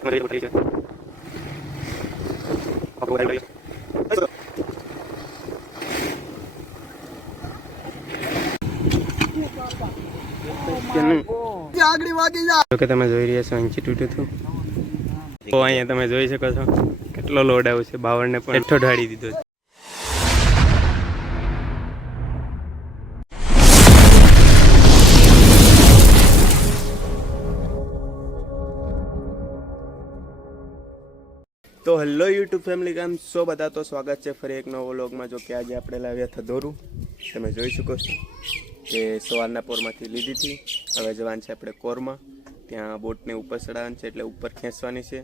કે તમે જોઈ રહ્યા છો ઇન્સ્ટિટ્યૂટ હતું તો અહીંયા તમે જોઈ શકો છો કેટલો લોડ આવ્યો છે. 52 ને પણ હેઠો ઢાળી દીધો છે. તો હેલો યુટ્યુબ ફેમિલી, કેમ છો બધા? તો સ્વાગત છે ફરી એક નવો વ્લોગમાં. જો કે આજે આપણે લાવ્યા હતા દોરું. તમે જોઈ શકો છો કે સવારના પોરમાંથી લીધી હતી. હવે જવાનું છે આપણે કોરમાં. ત્યાં બોટને ઉપર ચડાવવાની છે, એટલે ઉપર ખેંચવાની છે.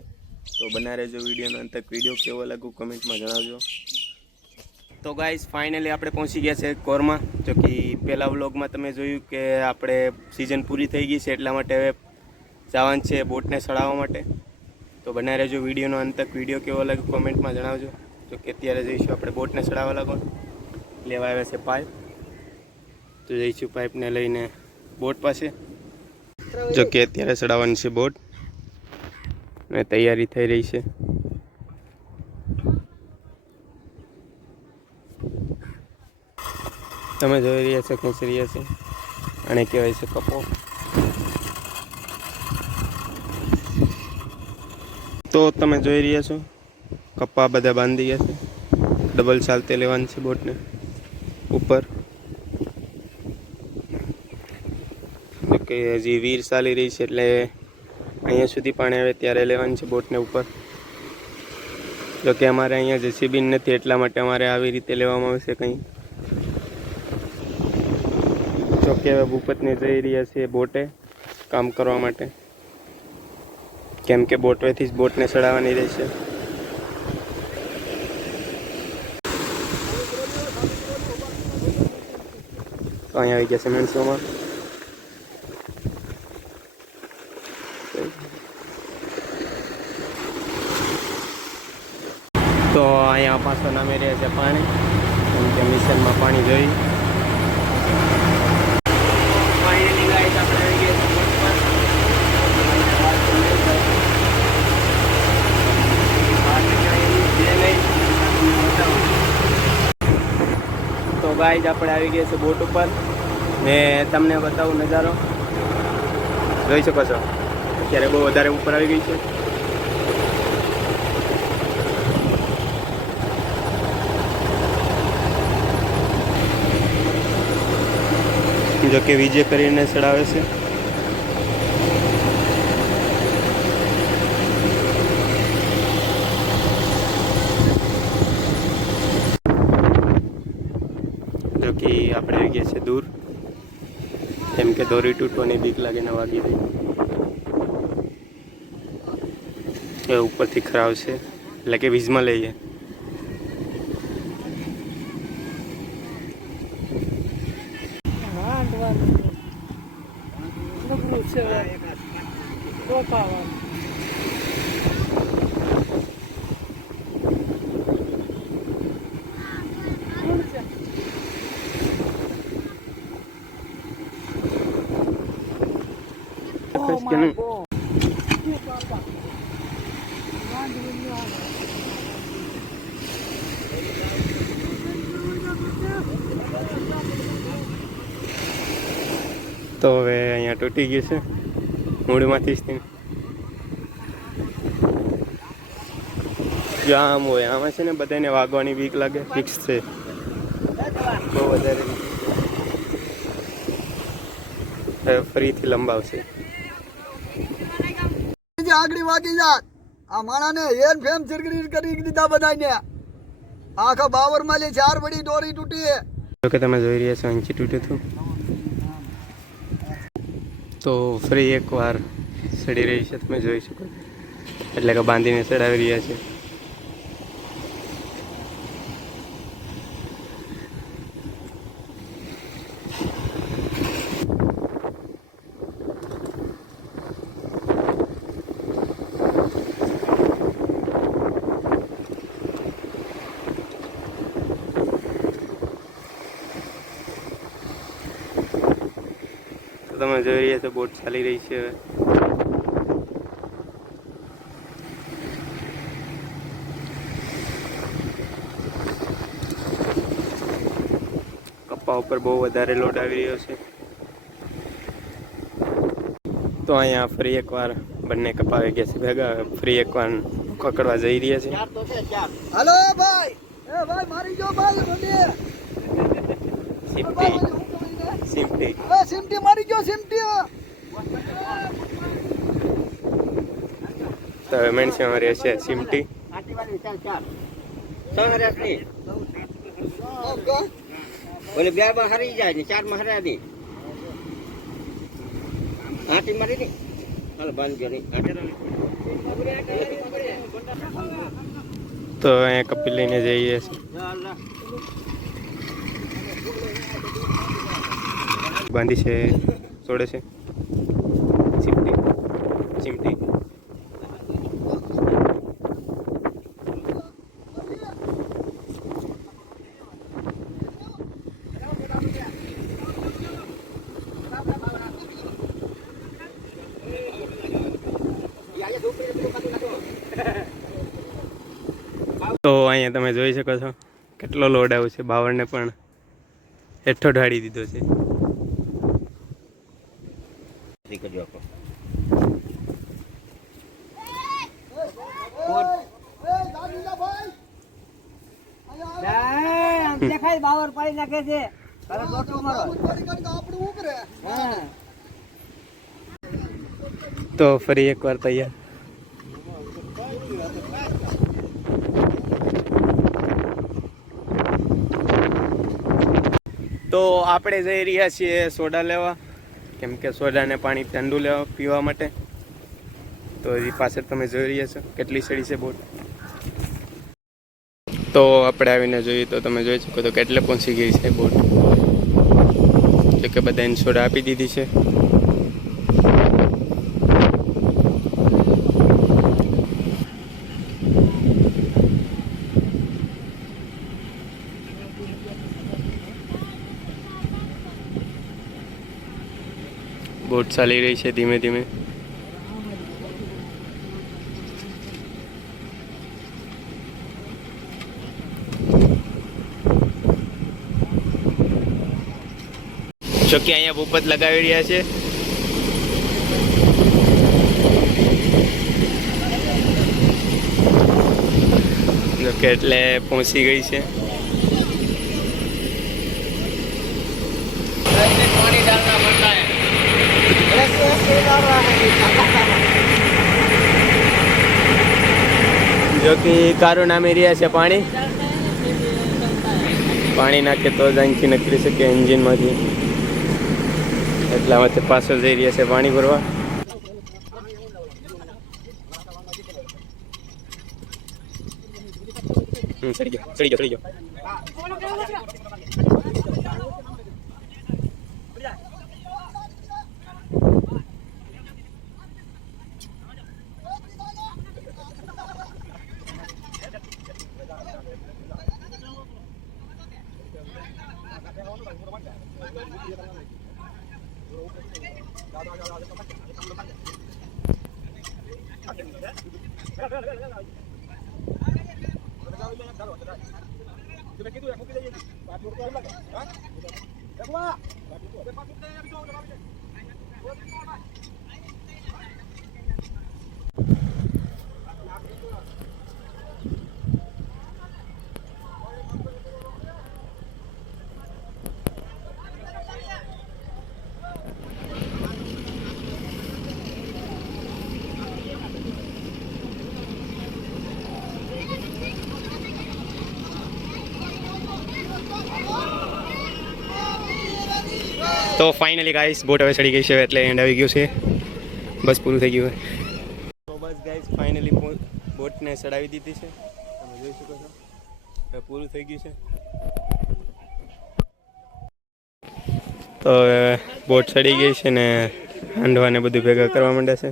તો બના રહેજો વિડીયોનો અંત તક. વિડીયો કેવો લાગ્યો કમેન્ટમાં જણાવજો. તો ગાઈસ ફાઇનલી આપણે પહોંચી ગયા છે કોરમાં. જો કે પહેલા વ્લોગમાં તમે જોયું કે આપણે સિઝન પૂરી થઈ ગઈ છે, એટલા માટે હવે જવાનું છે બોટને ચડાવવા માટે. તો બના રહેજો વિડીયોનો અંત તક. વિડીયો કેવો લાગ્યો કોમેન્ટમાં જણાવજો. જો કે અત્યારે જઈશું આપણે બોટને ચડાવવા લાગો. લેવા આવ્યા છે પાઇપ, તો જઈશું પાઇપને લઈને બોટ પાસે. જો કે અત્યારે ચડાવવાની છે બોટ અને તૈયારી થઈ રહી છે. તમે જોઈ રહ્યા છો ખેંચી રહ્યા છે. આને કહેવાય છે કપો. તો તમે જોઈ રહ્યા છો કપ્પા બધા બાંધી ગયા છે. ડબલ ચાલતે લેવાની છે બોટને ઉપર. કે હજી વીર ચાલી રહી છે, એટલે અહીંયા સુધી પાણી આવે ત્યારે લેવાની છે બોટને ઉપર. જો કે અમારે અહીંયા જેસીબી નથી, એટલા માટે અમારે આવી રીતે લેવામાં આવશે કંઈ. જો કે હવે ભૂપતને જઈ રહ્યા છે બોટે કામ કરવા માટે, કેમ કે બોટવેથી જ બોટને ચડાવવાની રહેશે. તો અહીંયા આવી ગયા છે માણસોમાં. તો અહીંયા પાછો નામે રહ્યા છે પાણી, કેમ કે મિશનમાં પાણી જોઈ. તો ગાઈસ આપણે આવી ગયા છે બોટ ઉપર. મેં તમને બતાવું નજારો, જોઈ શકો છો. અત્યારે બહુ વધારે ઉપર આવી ગઈ છે. જો કે વિજય કરીને ચડાવે છે. જો કે આપણે આવી ગયા છે દૂર, કેમ કે દોરી તૂટવાની બીક લાગે ને વાગી ગઈ. એ ઉપરથી ખરાબ છે, એટલે કે વીજમાં લઈએ. તો હવે અહીંયા તૂટી ગયું છે મૂળમાંથી જ. જો આમ હોય, આમાં છે ને બધાને વાગવાની બીક લાગે, ફિક્સ છે. બહુ વધારે હવે ફરીથી લંબાવશે. આગળ વાગી જાત આ માણાને હેર ફેમ ચીરગરી કરી દીધા બધાને. આખા બાવરમાં લે 4 વડી દોરી તૂટી. જો કે તમે જોઈ રહ્યા છો ઇન્સ્ટિટ્યૂટ હતું તો ફરી એકવાર ચડી રહી છે. તમે જોઈ શકો, એટલે કે બાંધીને ચડાવી રહ્યા છે. તમે જોઈ રહ્યા છો બોટ ચાલી રહી છે હવે. કપા ઉપર બહુ વધારે લોડ આવી રહ્યો છે. તો અહીંયા ફરી એકવાર બંને કપા આવી ગયા છે ભેગા. ફરી એકવાર પકડવા જઈ રહ્યા છે. હાલો ભાઈ, એ ભાઈ મારી જો ભાઈ મને સિમટી સિમટી એ સિમટી મારી ગયો સિમટી. તો હવે મેન્શન મારી છે સિમટી. બોલે 2 માં હરી જાય ને 4 માં હર્યા નહીં. આટી મારી ની હાલ બાંધજો નહીં. તો અહીંયા કપી લઈને જઈએ છીએ. બાંધી છે, છોડે છે. સિમટી સિમટી તો અહીંયા તમે જોઈ શકો છો કેટલો લોડ આવ્યો છે. બાવળને પણ હેઠો ઢાળી દીધો છે. દેખાય બાવર પાડી નાખે છે. તો ફરી એકવાર તૈયાર. તો આપણે જઈ રહ્યા છીએ સોડા લેવા, કેમ કે સોડાને પાણી ઠંડુ લેવા પીવા માટે. તો એ પાછળ તમે જોઈ રહ્યા છો કેટલી સડી છે બોટ. તો આપણે આવીને જોઈએ તો તમે જોઈ શકો તો કેટલે પહોંચી ગઈ છે બોટ. જો કે બધાને સોડા આપી દીધી છે. બોટ ચાલી રહી છે ધીમે ધીમે. જો કે અહીંયા ભૂપત લગાવી રહ્યા છે. જો કે એટલે પહોંચી ગઈ છે. જો કે કારો નામી રહ્યા છે પાણી. પાણી નાખે તો જ અહીંથી નીકળી શકે એન્જિનમાંથી. એટલા માટે પાછળ જઈ રહ્યા છે પાણી ભરવા. ચડી ગયો ચડી ગયો ચડી ગયો. તો ફાઇનલી ગાઈસ બોટ હવે ચડી ગઈ છે એટલે એન્ડ આવી ગયું છે. બસ પૂરું થઈ ગયું. તો બસ ગાઈસ ફાઇનલી બોટને ચડાવી દીધી છે. તમે જોઈ શકો છો હવે પૂરું થઈ ગયું છે. તો બોટ ચડી ગઈ છે ને હાંડવાને બધું ભેગા કરવા માંડ્યા છે.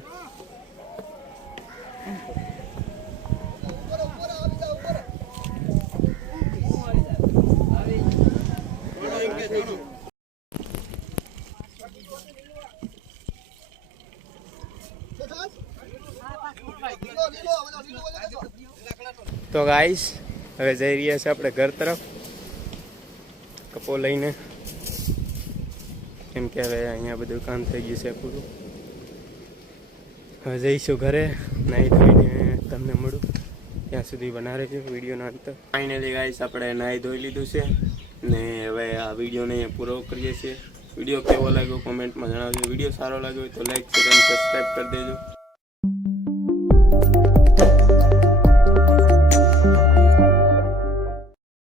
તો ગાઈસ હવે જઈ રહ્યા છે આપણે ઘર તરફ કપો લઈને. કેમ કે હવે અહીંયા બધું કામ થઈ ગયું છે પૂરું. હવે જઈશું ઘરે, નાહી ધોઈને તમને મળું. ત્યાં સુધી બના રહેજો વિડીયોના અંત. ફાઇનલી ગાઈસ આપણે નાહી ધોઈ લીધું છે ને હવે આ વિડીયોને અહીંયા પૂરો કરીએ છીએ. વિડીયો કેવો લાગ્યો કોમેન્ટમાં જણાવજો. વિડીયો સારો લાગ્યો હોય તો લાઈક શેર અને સબસ્ક્રાઈબ કરી દેજો.